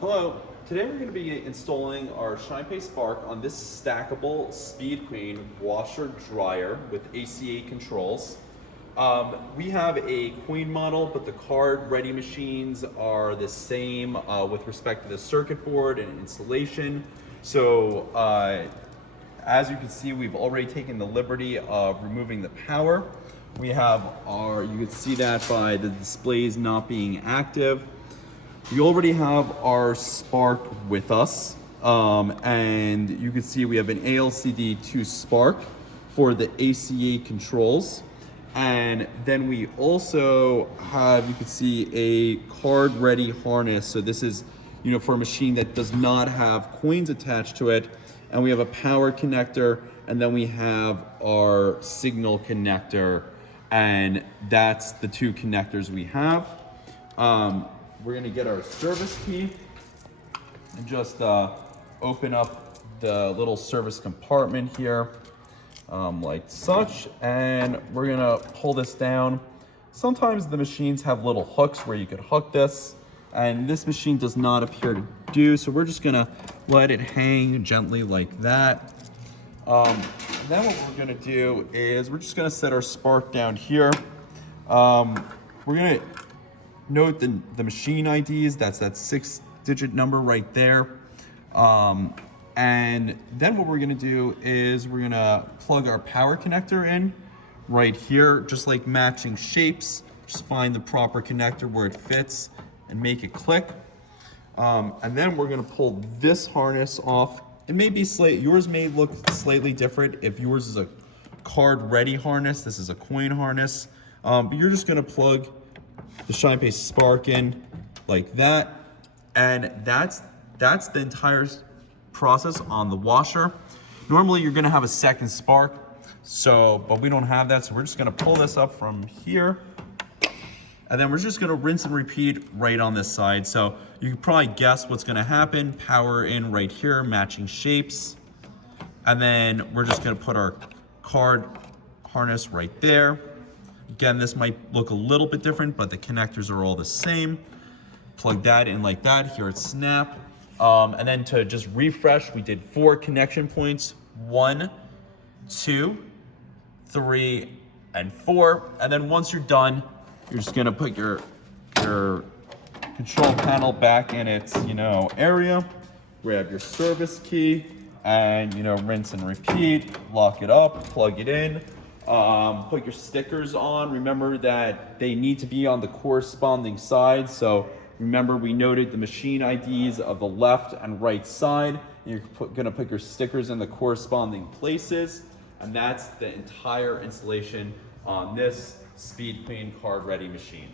Hello, today we're going to be installing our ShinePay Spark on this stackable Speed Queen washer dryer with ACA Controls. We have a Queen model, but the card ready machines are the same with respect to the circuit board and installation. So as you can see, we've already taken the liberty of removing the power. We have you can see that by the displays not being active. We already have our Spark with us, and you can see we have an ALCD2 Spark for the ACA Controls. And then we also have, you can see, a card ready harness. So this is, for a machine that does not have coins attached to it. And we have a power connector, and then we have our signal connector. And that's the two connectors we have. We're gonna get our service key and just open up the little service compartment here like such, and we're gonna pull this down. Sometimes the machines have little hooks where you could hook this, and this machine does not appear to do, so we're just gonna let it hang gently like that. Then what we're gonna do is we're just gonna set our Spark down here. We're gonna note the machine IDs, that's that 6-digit number right there. And then what we're gonna do is we're gonna plug our power connector in right here, just like matching shapes. Just find the proper connector where it fits and make it click. And then we're gonna pull this harness off. It may be yours may look slightly different if yours is a card ready harness. This is a coin harness, but you're just gonna plug the ShinePay Spark in like that, and that's the entire process on the washer. Normally you're gonna have a second spark, but we don't have that, so we're just gonna pull this up from here, and then we're just gonna rinse and repeat right on this side. So you can probably guess what's gonna happen. Power in right here, matching shapes, and then we're just gonna put our card harness right there. Again, this might look a little bit different, but the connectors are all the same. Plug that in like that, here it's snap. And then to just refresh, we did 4 connection points, 1, 2, 3, and 4. And then once you're done, you're just gonna put your control panel back in its, area, grab your service key, and, rinse and repeat, lock it up, plug it in. Put your stickers on. Remember that they need to be on the corresponding side. So remember, we noted the machine IDs of the left and right side. You're gonna put your stickers in the corresponding places. And that's the entire installation on this Speed Queen card ready machine.